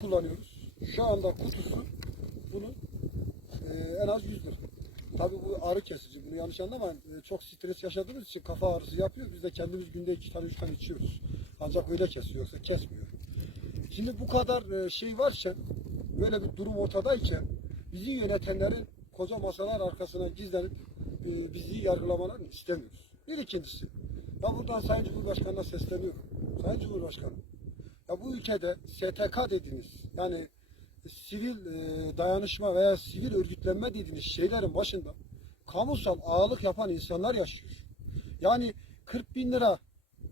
kullanıyoruz. Şu anda kutusu bunun e, en az 100 lira. Tabii bu ağrı kesici. Bunu yanlış anlamayın. E, çok stres yaşadığımız için kafa ağrısı yapıyor. Biz de kendimiz günde iki tane üç tane içiyoruz. Ancak öyle kesiyor. Yoksa kesmiyor. Şimdi bu kadar e, şey varken böyle bir durum ortadayken bizi yönetenlerin koca masalar arkasına gizlenip e, bizi yargılamalarını istemiyoruz. Bir ikincisi. Ben buradan Sayın Cumhurbaşkanı'na sesleniyorum. Sayın Cumhurbaşkanı. Ya bu ülkede STK dediğiniz yani sivil e, dayanışma veya sivil örgütlenme dediğiniz şeylerin başında kamusal ağalık yapan insanlar yaşıyor. Yani 40 bin lira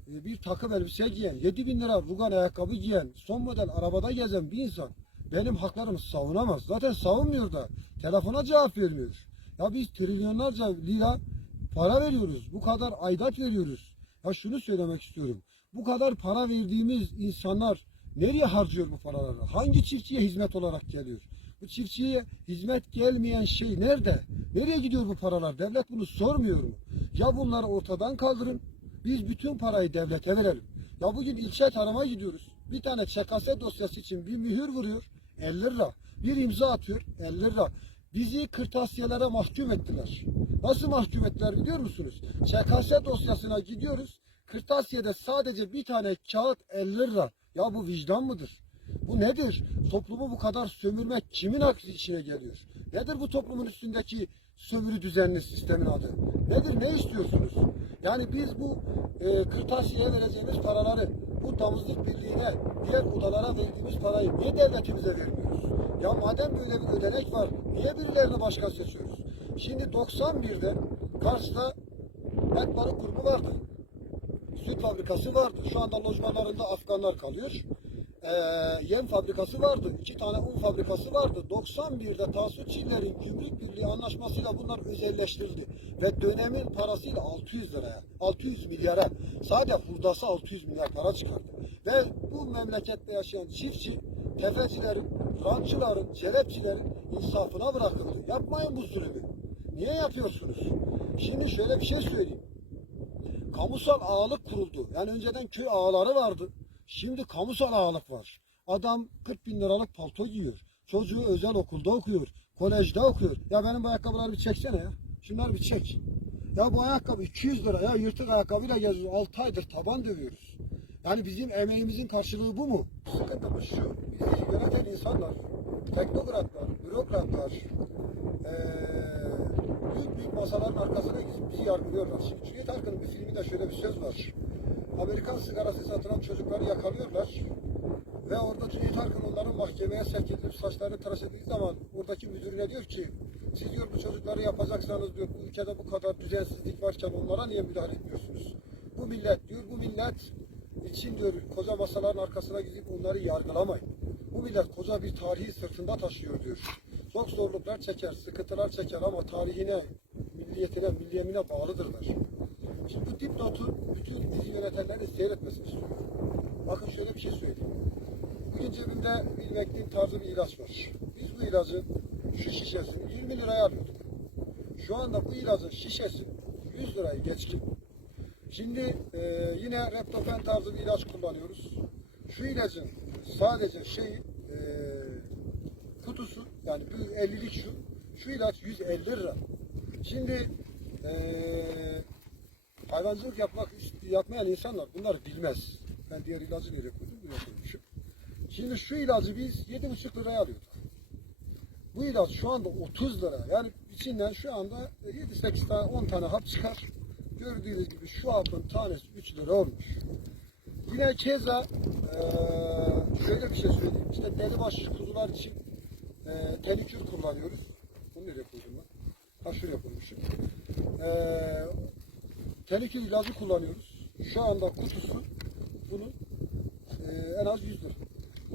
e, bir takım elbise giyen, 7 bin lira rugan ayakkabı giyen, son model arabada gezen bir insan benim haklarımı savunamaz. Zaten savunmuyor da telefona cevap vermiyor. Ya biz trilyonlarca lira para veriyoruz. Bu kadar aidat veriyoruz. Ya şunu söylemek istiyorum. Bu kadar para verdiğimiz insanlar nereye harcıyor bu paraları? Hangi çiftçiye hizmet olarak geliyor? Bu çiftçiye hizmet gelmeyen şey nerede? Nereye gidiyor bu paralar? Devlet bunu sormuyor mu? Ya bunları ortadan kaldırın. Biz bütün parayı devlete verelim. Ya bugün ilçe tarıma gidiyoruz. Bir tane ÇKS dosyası için bir mühür vuruyor 50 lira. Bir imza atıyor 50 lira. Bizi kırtasiyelere mahkum ettiler. Nasıl mahkum ettiler biliyor musunuz? ÇKS dosyasına gidiyoruz. Kırtasiyede sadece bir tane kağıt 50 lira. Ya bu vicdan mıdır? Bu nedir? Toplumu bu kadar sömürmek kimin aklı içine geliyor? Nedir bu toplumun üstündeki sömürü düzenli sistemin adı? Nedir? Ne istiyorsunuz? Yani biz bu e, kırtasiyeye vereceğimiz paraları, bu damızlık birliğine, diğer odalara verdiğimiz parayı niye devletimize vermiyoruz? Ya madem böyle bir ödenek var, niye birilerini başkan seçiyoruz? Şimdi 91'de Kars'ta et balık kurumu vardı fabrikası vardı. Şu anda lojmanlarında Afganlar kalıyor. Ee, yem fabrikası vardı. iki tane un fabrikası vardı. 91'de Tansu Çiller'in gümrük birliği anlaşmasıyla bunlar özelleştirildi. Ve dönemin parasıyla 600 liraya, 600 milyara, sadece hurdası 600 milyar para çıkardı. Ve bu memlekette yaşayan çiftçi, tefecilerin, rançıların, celepçilerin insafına bırakıldı. Yapmayın bu zulümü. Niye yapıyorsunuz? Şimdi şöyle bir şey söyleyeyim kamusal ağalık kuruldu. Yani önceden köy ağaları vardı. Şimdi kamusal ağalık var. Adam 40 bin liralık palto giyiyor. Çocuğu özel okulda okuyor. Kolejde okuyor. Ya benim bu ayakkabıları bir çeksene ya. Şunları bir çek. Ya bu ayakkabı 200 lira ya yırtık ayakkabıyla geziyor. 6 aydır taban dövüyoruz. Yani bizim emeğimizin karşılığı bu mu? Sıkıntımız şu. Bizi yöneten insanlar, teknokratlar, bürokratlar, eee büyük büyük masaların arkasına gidip bizi yargılıyorlar. Şimdi Cüneyt Arkın'ın bir filminde şöyle bir söz var. Amerikan sigarası satılan çocukları yakalıyorlar. Ve orada Cüneyt Arkın onların mahkemeye sevk edilip saçlarını tıraş ettiği zaman oradaki müdürüne diyor ki siz diyor bu çocukları yapacaksanız diyor bu ülkede bu kadar düzensizlik varken onlara niye müdahale etmiyorsunuz? Bu millet diyor bu millet için diyor koca masaların arkasına gidip onları yargılamayın. Bu millet koca bir tarihi sırtında taşıyor diyor. Çok zorluklar çeker, sıkıntılar çeker ama tarihine, milliyetine, milliyemine bağlıdırlar. Şimdi bu dipnotu bütün bizi yönetenlerin seyretmesini istiyorum. Bakın şöyle bir şey söyleyeyim. Bugün cebimde bilmektin tarzı bir ilaç var. Biz bu ilacın şu şişesini 20 liraya alıyorduk. Şu anda bu ilacın şişesi 100 lirayı geçkin. Şimdi e, yine Reptofen tarzı bir ilaç kullanıyoruz. Şu ilacın sadece şeyi e, kutusu yani bu 50'lik şu. Şu ilaç 150 lira. Şimdi e, hayvancılık yapmak yapmayan insanlar bunlar bilmez. Ben diğer ilacı nereye koydum? Buraya koymuşum. Şimdi şu ilacı biz 7,5 liraya alıyorduk. Bu ilaç şu anda 30 lira. Yani içinden şu anda 7-8 tane 10 tane hap çıkar. Gördüğünüz gibi şu hapın tanesi 3 lira olmuş. Yine keza eee, şöyle bir şey söyleyeyim. İşte delibaş kuzular için eee telikür kullanıyoruz. Bunu nereye koydum ben? Ha şuraya koymuşum. Eee telikür ilacı kullanıyoruz. Şu anda kutusu bunun eee, en az 100 lira.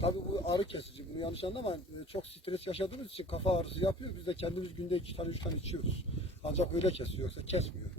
Tabii bu ağrı kesici. Bunu yanlış anlamayın. Eee, çok stres yaşadığımız için kafa ağrısı yapıyor. Biz de kendimiz günde iki tane üç tane içiyoruz. Ancak öyle kesiyor. Yoksa kesmiyor.